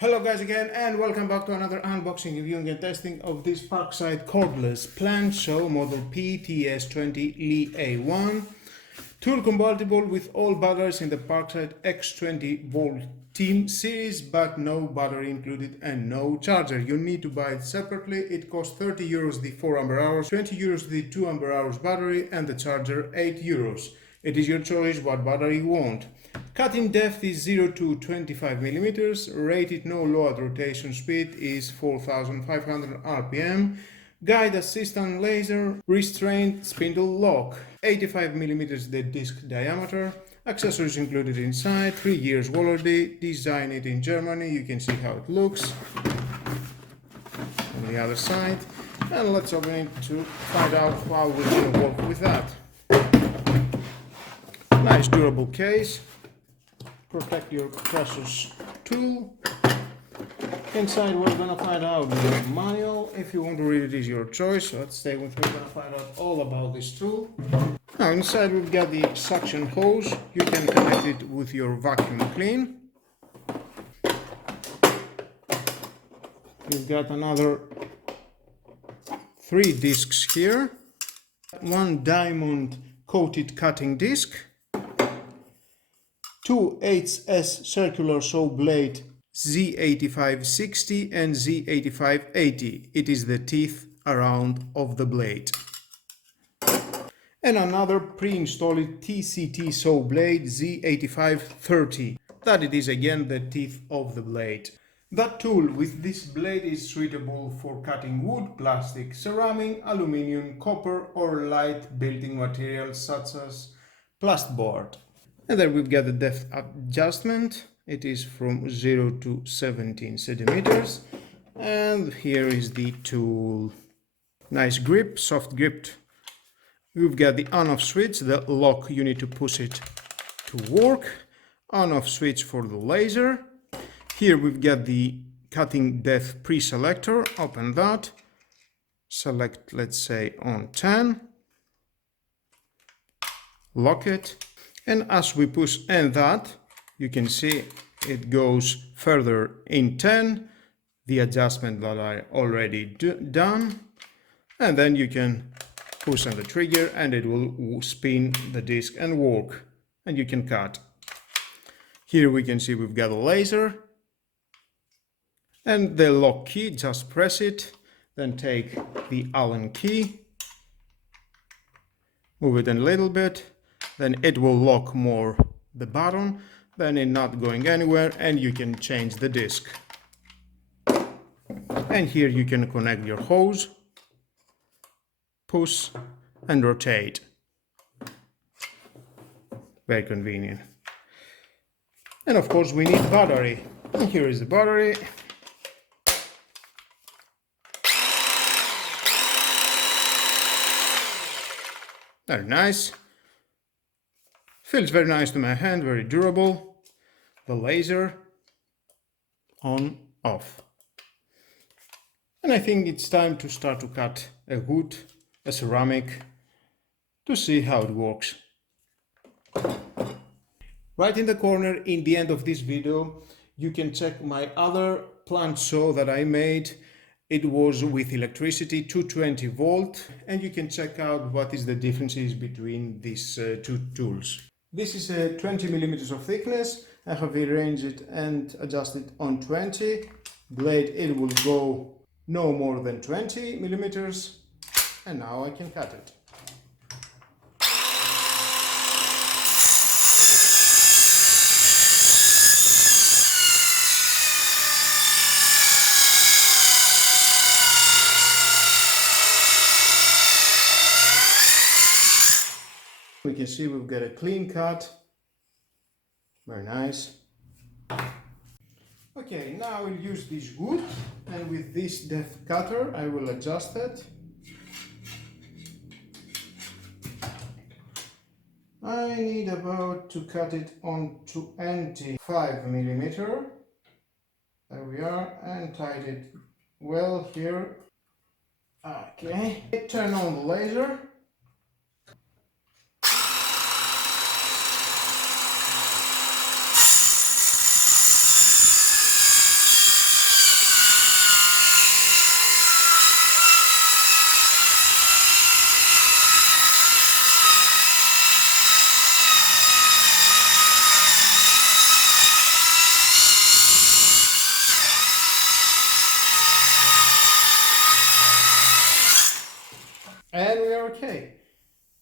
Hello guys again, and welcome back to another unboxing, reviewing and testing of this Parkside Cordless Plunge Show model PTS 20 Li-A1. Tool compatible with all batteries in the Parkside X20 volt team series, but no battery included and no charger. You need to buy it separately. It costs 30 euros the 4 ampere hours, 20 euros the 2 ampere hours battery, and the charger 8 euros. It is your choice what battery you want. Cutting depth is 0 to 25 millimeters. Rated no load rotation speed is 4500 RPM. Guide assistant laser, restrained spindle lock. 85 millimeters the disc diameter. Accessories included inside. 3 years warranty. Designed it in Germany. You can see how it looks on the other side. And let's open it to find out how we're going to work with that. Nice durable case. Protect your precious tool. Inside we're gonna find out the manual. If you want to read it, is your choice. So let's stay with me. We're gonna find out all about this tool. Now inside we've got the suction hose. You can connect it with your vacuum clean. We've got another 3 discs here. 1 diamond coated cutting disc. 2 8S circular saw blade Z8560 and Z8580. It is the teeth around of the blade. And another pre-installed TCT saw blade Z8530. That it is again the teeth of the blade. That tool with this blade is suitable for cutting wood, plastic, ceramic, aluminium, copper or light building materials such as plasterboard. And then we've got the depth adjustment. It is from 0 to 17 centimeters. And here is the tool. Nice grip, soft grip. We've got the on-off switch, the lock, you need to push it to work. On-off switch for the laser. Here we've got the cutting depth pre-selector. Open that. Select, let's say, on 10. Lock it. And as we push and that, you can see it goes further in 10, the adjustment that I already done. And then you can push on the trigger and it will spin the disc and work. And you can cut. Here we can see we've got a laser. And the lock key, just press it. Then take the Allen key. Move it in a little bit. Then it will lock more the button, then it's not going anywhere, and you can change the disc. And here you can connect your hose, push and rotate. Very convenient. And of course we need battery. And here is the battery. Very nice. Feels very nice to my hand, very durable. The laser on, off. And I think it's time to start to cut a wood, a ceramic, to see how it works. Right in the corner, in the end of this video, you can check my other plunge saw that I made. It was with electricity, 220 volt, and you can check out what is the differences between these two tools. This is a 20 millimeters of thickness. I have arranged it and adjusted on 20. Blade, it will go no more than 20 millimeters. And now I can cut it. We can see we've got a clean cut. Very nice. Okay, now I will use this wood, and with this depth cutter I will adjust it. I need about to cut it on 25 millimeter. There we are, and tied it well here. Okay, turn on the laser. okay.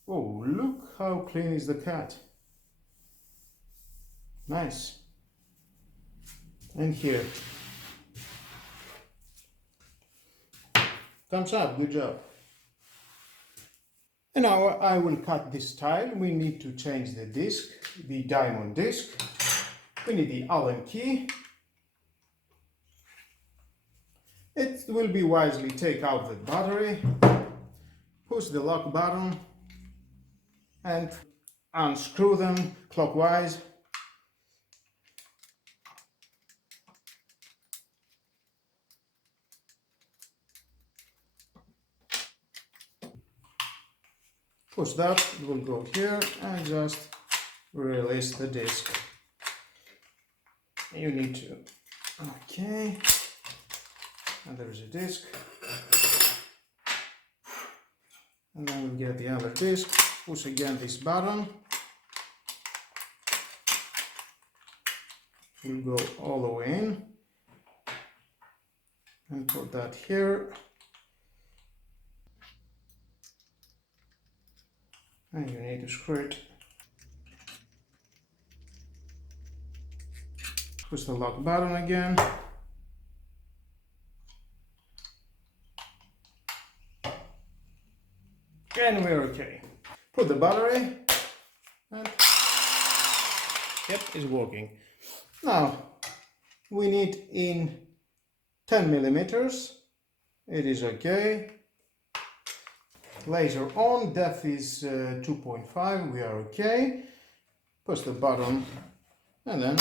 Oh, look how clean is the cut. Nice. And here. Thumbs up, good job. And now I will cut this tile. We need to change the disc, the diamond disc. We need the Allen key. It will be wisely take out the battery, push the lock button and unscrew them clockwise. Push that, it will go here and just release the disc. You need to, okay, and there's a disc. And then we'll get the other disc, push again this button. We'll go all the way in and put that here. And you need to screw it. Push the lock button again. And we're okay. Put the battery and yep, it's working. Now we need in 10 millimeters. It is okay. Laser on, depth is 2.5, we are okay. Push the button and then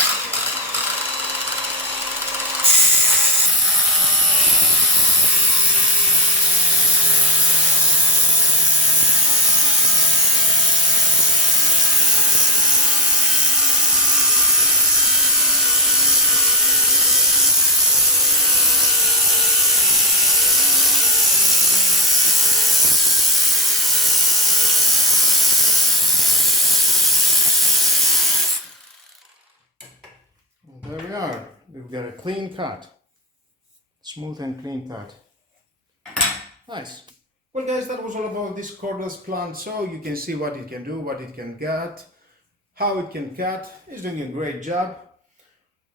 there we are. We've got a clean cut. Smooth and clean cut. Nice. Well guys, that was all about this cordless plunge. So you can see what it can do, what it can cut, how it can cut. It's doing a great job.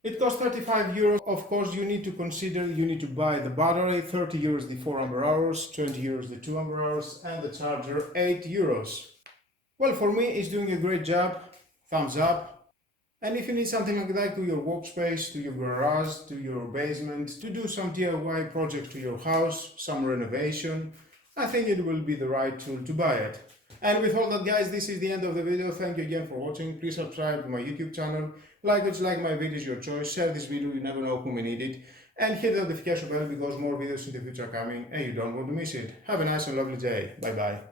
It costs 35 euros. Of course, you need to consider, you need to buy the battery, 30 euros the 4 ampere hours, 20 euros the 2 ampere hours, and the charger, 8 euros. Well, for me, it's doing a great job. Thumbs up. And if you need something like that to your workspace, to your garage, to your basement, to do some DIY project to your house, some renovation, I think it will be the right tool to buy it. And with all that guys, this is the end of the video. Thank you again for watching. Please subscribe to my YouTube channel. Like it, like my videos, your choice. Share this video, you never know who may need it. And hit the notification bell because more videos in the future are coming and you don't want to miss it. Have a nice and lovely day. Bye bye.